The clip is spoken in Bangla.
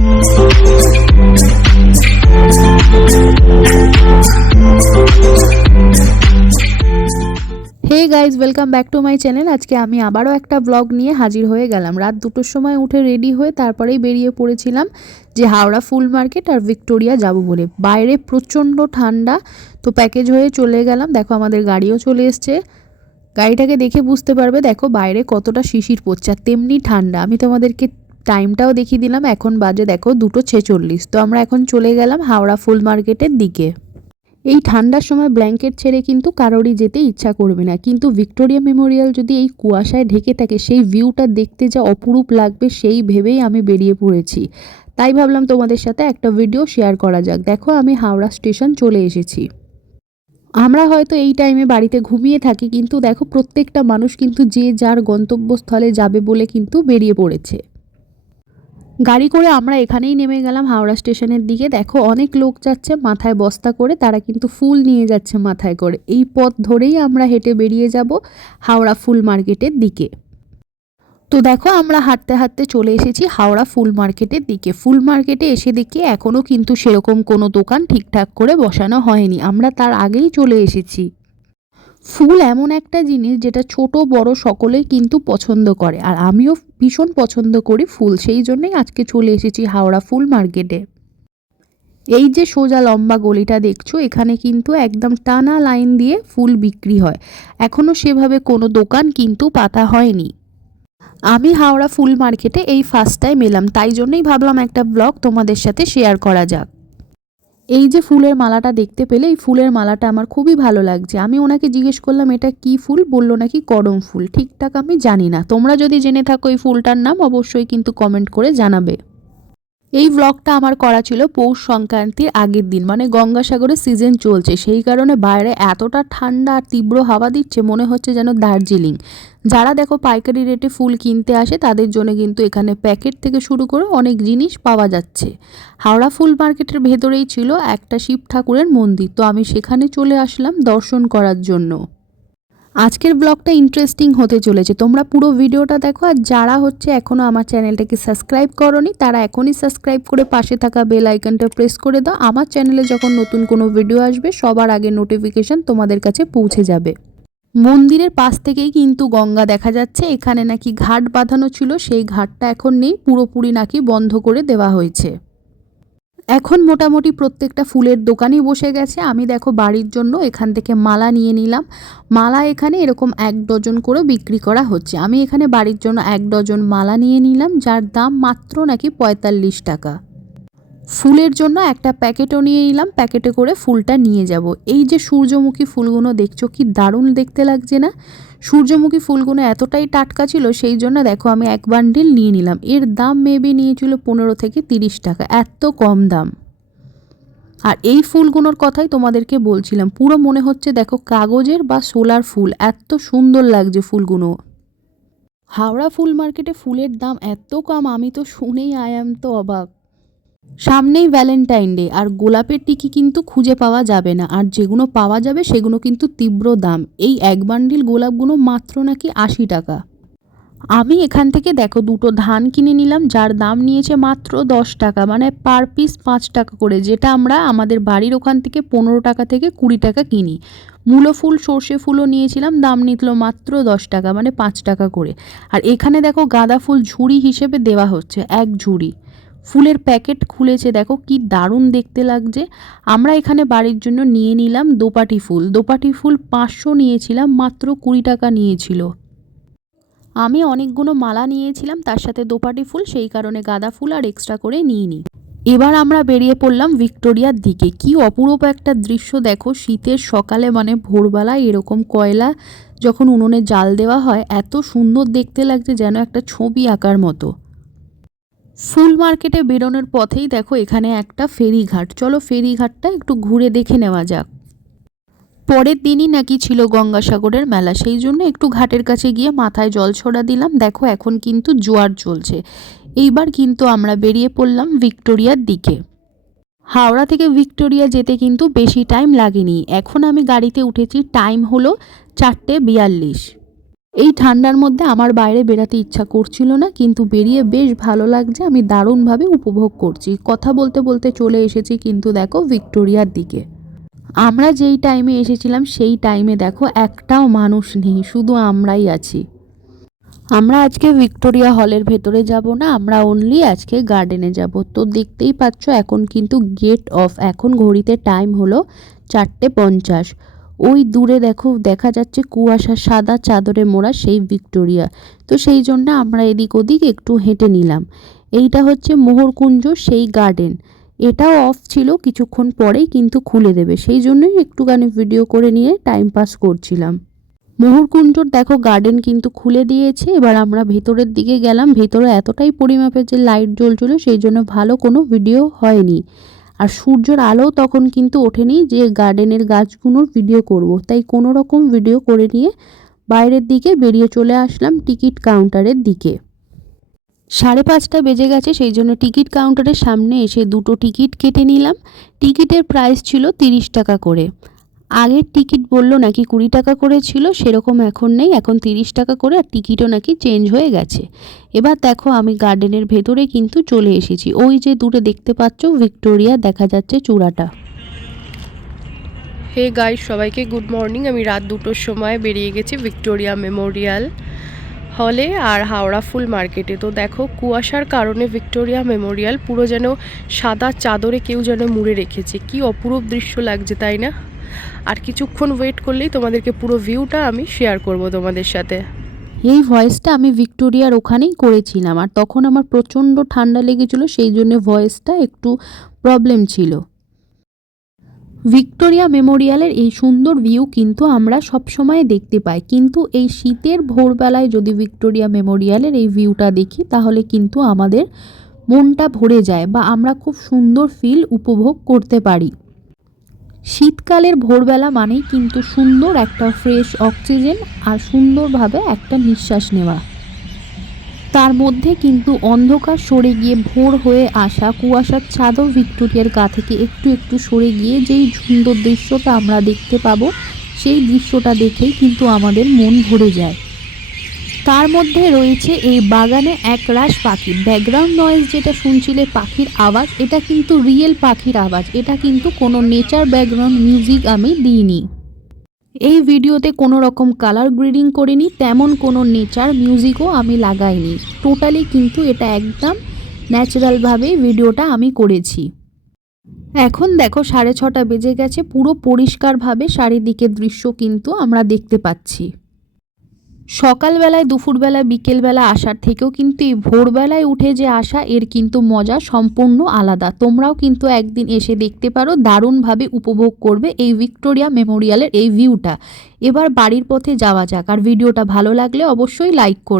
Hey guys welcome back to my channel আজকে আমি আবারও একটা ব্লগ নিয়ে হাজির হয়ে গেলাম। রাত দুটোর সময় উঠে রেডি হয়ে তারপরেই বেরিয়ে পড়েছিলাম যে হাওড়া ফুল মার্কেট আর ভিক্টোরিয়া যাব বলে। বাইরে প্রচণ্ড ঠান্ডা, তো প্যাকেজ হয়ে চলে গেলাম। দেখো আমাদের গাড়িও চলে এসছে। গাড়িটাকে দেখে বুঝতে পারবে, দেখো বাইরে কতটা শিশির পড়ছে, আর তেমনি ঠান্ডা। আমি তোমাদেরকে টাইমটাও দেখিয়ে দিলাম, এখন বাজে দেখো দুটো ছেচল্লিশ। তো আমরা এখন চলে গেলাম হাওড়া ফুল মার্কেটের দিকে। এই ঠান্ডার সময় ব্ল্যাঙ্কেট ছেড়ে কিন্তু কারোরই যেতে ইচ্ছা করবে না। কিন্তু ভিক্টোরিয়া মেমোরিয়াল যদি এই কুয়াশায় ঢেকে থাকে, সেই ভিউটা দেখতে যা অপরূপ লাগবে, সেই ভেবেই আমি বেরিয়ে পড়েছি। তাই ভাবলাম তোমাদের সাথে একটা ভিডিও শেয়ার করা যাক। দেখো আমি হাওড়া স্টেশন চলে এসেছি। আমরা হয়তো এই টাইমে বাড়িতে ঘুমিয়ে থাকি, কিন্তু দেখো প্রত্যেকটা মানুষ কিন্তু যে যার গন্তব্যস্থলে যাবে বলে কিন্তু বেরিয়ে পড়েছে। গাড়ি করে আমরা এখানেই নেমে গেলাম হাওড়া স্টেশনের দিকে। দেখো, অনেক লোক যাচ্ছে মাথায় বস্তা করে, তারা কিন্তু ফুল নিয়ে যাচ্ছে মাথায় করে। এই পথ ধরেই আমরা হেঁটে বেরিয়ে যাব হাওড়া ফুল মার্কেটের দিকে। তো দেখো, আমরা হাঁটতে হাঁটতে চলে এসেছি হাওড়া ফুল মার্কেটের দিকে। ফুল মার্কেটে এসে দেখি এখনও কিন্তু সেরকম কোনো দোকান ঠিকঠাক করে বসানো হয়নি। আমরা তার আগেই চলে এসেছি। ফুল এমন একটা জিনিস যেটা ছোট, বড় সকলেই কিন্তু পছন্দ করে। আর আমিও ভীষণ পছন্দ করি ফুল, সেই জন্যই আজকে চলে এসেছি হাওড়া ফুল মার্কেটে। এই যে সোজা লম্বা গলিটা দেখছ, এখানে কিন্তু একদম টানা লাইন দিয়ে ফুল বিক্রি হয়। এখনও সেভাবে কোনো দোকান কিন্তু পাতা হয়নি। আমি হাওড়া ফুল মার্কেটে এই ফার্স্ট টাইম এলাম, তাই জন্যই ভাবলাম একটা ব্লগ তোমাদের সাথে শেয়ার করা যাক। এই যে ফুলের মালাটা দেখতে পেলে, এই ফুলের মালাটা আমার খুবই ভালো লাগছে। আমি ওনাকে জিজ্ঞেস করলাম, এটা কি ফুল? বলল নাকি করম ফুল। ঠিকঠাক আমি জানি না। তোমরা যদি জেনে থাকো এই ফুলটার নাম, অবশ্যই কিন্তু কমেন্ট করে জানাবে। এই ব্লগটা আমার করা ছিল পৌষ সংক্রান্তির আগের দিন মানে গঙ্গাসাগরের সিজন চলছে। সেই কারণে বাইরে এতটা ঠান্ডা আর তীব্র হাওয়া দিচ্ছে, মনে হচ্ছে যেন দার্জিলিং। যারা দেখো পাইকারি রেটে ফুল কিনতে আসে, তাদের জন্য কিন্তু এখানে প্যাকেট থেকে শুরু করে অনেক জিনিস পাওয়া যাচ্ছে। হাওড়া ফুল মার্কেটের ভেতরেই ছিল একটা শিব ঠাকুরের মন্দির, তো আমি সেখানে চলে আসলাম দর্শন করার জন্য। আজকের ব্লগটা ইন্টারেস্টিং হতে চলেছে। তোমরা পুরো ভিডিওটা দেখো আর যারা হচ্ছে এখনও আমার চ্যানেলটাকে সাবস্ক্রাইব করনি, তারা এখনই সাবস্ক্রাইব করে পাশে থাকা বেল আইকনটা প্রেস করে দাও। আমার চ্যানেলে যখন নতুন কোনো ভিডিও আসবে, সবার আগে নোটিফিকেশন তোমাদের কাছে পৌঁছে যাবে। মন্দিরের পাশ থেকেই কিন্তু গঙ্গা দেখা যাচ্ছে। এখানে নাকি ঘাট বাঁধানো ছিল, সেই ঘাটটা এখন নেই, পুরোপুরি নাকি বন্ধ করে দেওয়া হয়েছে। এখন মোটামুটি প্রত্যেকটা ফুলের দোকানই বসে গেছে। আমি দেখো বাড়ির জন্য এখান থেকে মালা নিয়ে নিলাম। মালা এখানে এরকম এক ডজন করে বিক্রি করা হচ্ছে। আমি এখানে বাড়ির জন্য এক ডজন মালা নিয়ে নিলাম, যার দাম মাত্র নাকি পঁয়তাল্লিশ টাকা। ফুলের জন্য একটা প্যাকেটও নিয়ে নিলাম প্যাকেটে করে ফুলটা নিয়ে যাব। এই যে সূর্যমুখী ফুলগুলো দেখছ, কি দারুণ দেখতে লাগছে না? সূর্যমুখী ফুলগুলো এতটাই টাটকা ছিল, সেই জন্য দেখো আমি এক বান্ডিল নিয়ে নিলাম। এর দাম মেবি নিয়েছিল পনেরো থেকে তিরিশ টাকা, এত কম দাম। আর এই ফুলগুলোর কথাই তোমাদেরকে বলছিলাম, পুরো মনে হচ্ছে দেখো কাগজের বা সোলার ফুল, এত সুন্দর লাগছে ফুলগুলো। হাওড়া ফুল মার্কেটে ফুলের দাম এত কম, আমি তো শুনেই আই এম তো অবাক। সামনেই ভ্যালেন্টাইন ডে আর গোলাপের টিকি কিন্তু খুঁজে পাওয়া যাবে না। আর যেগুলো পাওয়া যাবে সেগুলো কিন্তু তীব্র দাম। এই এক বান্ডিল গোলাপগুলো মাত্র নাকি আশি টাকা। আমি এখান থেকে দেখো, দুটো ধান কিনে নিলাম, যার দাম নিয়েছে মাত্র দশ টাকা। মানে পার পিস পাঁচ টাকা করে, যেটা আমরা আমাদের বাড়ির ওখান থেকে পনেরো টাকা থেকে কুড়ি টাকা কিনি। মূলো ফুল, সর্ষে ফুলও নিয়েছিলাম, দাম নিতল মাত্র দশ টাকা মানে পাঁচ টাকা করে। আর এখানে দেখো গাঁদা ফুল ঝুড়ি হিসেবে দেওয়া হচ্ছে, এক ঝুড়ি। ফুলের প্যাকেট খুলেছে, দেখো কি দারুণ দেখতে লাগছে। আমরা এখানে বাড়ির জন্য নিয়ে নিলাম দোপাটি ফুল। দোপাটি ফুল পাঁচশো নিয়েছিলাম, মাত্র কুড়ি টাকা নিয়েছিল। আমি অনেকগুলো মালা নিয়েছিলাম, তার সাথে দোপাটি ফুল, সেই কারণে গাঁদা ফুল আর এক্সট্রা করে নিয়ে নিই এবার আমরা বেরিয়ে পড়লাম ভিক্টোরিয়ার দিকে। কি অপূর্ব একটা দৃশ্য, দেখো শীতের সকালে মানে ভোরবেলায় এরকম কয়লা যখন উনুনে জাল দেওয়া হয়, এত সুন্দর দেখতে লাগছে যেন একটা ছবি আঁকার মতো। ফুল মার্কেটে বেরোনোর পথেই দেখো এখানে একটা ফেরিঘাট। চলো ফেরিঘাটটা একটু ঘুরে দেখে নেওয়া যাক। পরের দিনই নাকি ছিল গঙ্গাসাগরের মেলা। সেই জন্য একটু ঘাটের কাছে গিয়ে মাথায় জল ছড়া দিলাম। দেখো এখন কিন্তু জোয়ার চলছে। এইবার কিন্তু আমরা বেরিয়ে পড়লাম ভিক্টোরিয়ার দিকে। হাওড়া থেকে ভিক্টোরিয়া যেতে কিন্তু বেশি টাইম লাগেনি। এখন আমি গাড়িতে উঠেছি। টাইম হলো চারটে বিয়াল্লিশ। এই ঠান্ডার মধ্যে আমার বাইরে বেরাতে ইচ্ছা করছিল না, কিন্তু বেরিয়ে বেশ ভালো লাগছে, আমি দারুণভাবে উপভোগ করছি। কথা বলতে বলতে চলে এসেছি কিন্তু দেখো ভিক্টোরিয়ার দিকে। আমরা যেই টাইমে এসেছিলাম, সেই টাইমে দেখো একটাও মানুষ নেই, শুধু আমরাই আছি। আমরা আজকে ভিক্টোরিয়া হলের ভেতরে যাব না, আমরা অনলি আজকে গার্ডেনে যাব। তো দেখতেই পাচ্ছ, এখন কিন্তু গেট অফ এখন ঘড়িতে টাইম হলো চারটে পঞ্চাশ। ওই দূরে দেখো, দেখা যাচ্ছে কুয়াশা, সাদা চাদরে মোড়া সেই ভিক্টোরিয়া। তো সেই জন্য আমরা এদিক ওদিক একটু হেঁটে নিলাম। এইটা হচ্ছে মোহরকুঞ্জ, সেই গার্ডেন। এটাও অফ ছিল কিছুক্ষণ পরেই, কিন্তু খুলে দেবে। সেই জন্যই একটুখানি ভিডিও করে নিয়ে টাইম পাস করছিলাম। মোহরকুঞ্জর দেখো, গার্ডেন কিন্তু খুলে দিয়েছে। এবার আমরা ভেতরের দিকে গেলাম। ভেতরে এতটাই পরিমাপের যে লাইট জ্বলছিল, সেই জন্য ভালো কোনো ভিডিও হয়নি। আর সূর্যের আলো তখন কিন্তু ওঠেনি যে গার্ডেনের গাছগুলোর ভিডিও করব। তাই কোনো রকম ভিডিও করে নিয়ে বাইরের দিকে বেরিয়ে চলে আসলাম টিকিট কাউন্টারের দিকে। সাড়ে পাঁচটা বেজে গেছে, সেই জন্য টিকিট কাউন্টারের সামনে এসে দুটো টিকিট কেটে নিলাম। টিকিটের প্রাইস ছিল তিরিশ টাকা করে। আগের টিকিট বলল নাকি কুড়ি টাকা করে ছিল, সেরকম এখন নেই, এখন তিরিশ টাকা করে আর টিকিটও নাকি চেঞ্জ হয়ে গেছে। এবার দেখো আমি গার্ডেনের ভেতরে কিন্তু চলে এসেছি। ওই যে দূরে দেখতে পাচ্ছ, ভিক্টোরিয়া দেখা যাচ্ছে চূড়াটা। হে গাইড সবাইকে গুড মর্নিং। আমি রাত দুটোর সময় বেরিয়ে গেছি ভিক্টোরিয়া মেমোরিয়াল হলে আর হাওড়া ফুল মার্কেটে। তো দেখো, কুয়াশার কারণে ভিক্টোরিয়া মেমোরিয়াল পুরো যেন সাদা চাদরে কেউ যেন মুড়ে রেখেছে। কি অপরূপ দৃশ্য লাগছে, তাই না? আর কিছুক্ষণ ওয়েট করলেই তোমাদেরকে পুরো ভিউটা আমি শেয়ার করব তোমাদের সাথে। এই ভয়েসটা আমি ভিক্টোরিয়ার ওখানেই করেছিলাম, আর তখন আমার প্রচণ্ড ঠান্ডা লেগেছিল, সেই জন্য ভয়েসটা একটু প্রবলেম ছিল। ভিক্টোরিয়া মেমোরিয়ালের এই সুন্দর ভিউ কিন্তু আমরা সব সময় দেখতে পাই, কিন্তু এই শীতের ভোরবেলায় যদি ভিক্টোরিয়া মেমোরিয়ালের এই ভিউটা দেখি, তাহলে কিন্তু আমাদের মনটা ভরে যায় বা আমরা খুব সুন্দর ফিল উপভোগ করতে পারি। শীতকালের ভোরবেলা মানেই কিন্তু সুন্দর একটা ফ্রেশ অক্সিজেন আর সুন্দরভাবে একটা নিঃশ্বাস নেওয়া। তার মধ্যে কিন্তু অন্ধকার সরে গিয়ে ভোর হয়ে আসা কুয়াশার চাদর ভিক্টোরিয়ার গা থেকে একটু একটু সরে গিয়ে যেই সুন্দর দৃশ্যটা আমরা দেখতে পাবো, সেই দৃশ্যটা দেখেই কিন্তু আমাদের মন ভরে যায়। তার মধ্যে রয়েছে এই বাগানে এক একরাশ পাখি। ব্যাকগ্রাউন্ড নয়েজ যেটা শুনছিলে, পাখির আওয়াজ, এটা কিন্তু রিয়েল পাখির আওয়াজ। এটা কিন্তু কোনো নেচার ব্যাকগ্রাউন্ড মিউজিক আমি দিইনি। এই ভিডিওতে কোনো রকম কালার গ্রিডিং করিনি, তেমন কোনো নেচার মিউজিকও আমি লাগাইনি। টোটালি কিন্তু এটা একদম ন্যাচারালভাবে ভিডিওটা আমি করেছি। এখন দেখো, সাড়ে ছটা বেজে গেছে, পুরো পরিষ্কারভাবে চারিদিকের দৃশ্য কিন্তু আমরা দেখতে পাচ্ছি। সকালবেলায় দুপুরবেলা বিকেলবেলা আসার থেকেও কিন্তু এই ভোরবেলায় উঠে যে আসা, এর কিন্তু মজা সম্পূর্ণ আলাদা। তোমরাও কিন্তু একদিন এসে দেখতে পারো, দারুণভাবে উপভোগ করবে এই ভিক্টোরিয়া মেমোরিয়ালের এই ভিউটা। এবার বাড়ির পথে যাওয়া যাক, আর ভিডিওটা ভালো লাগলে অবশ্যই লাইক করো।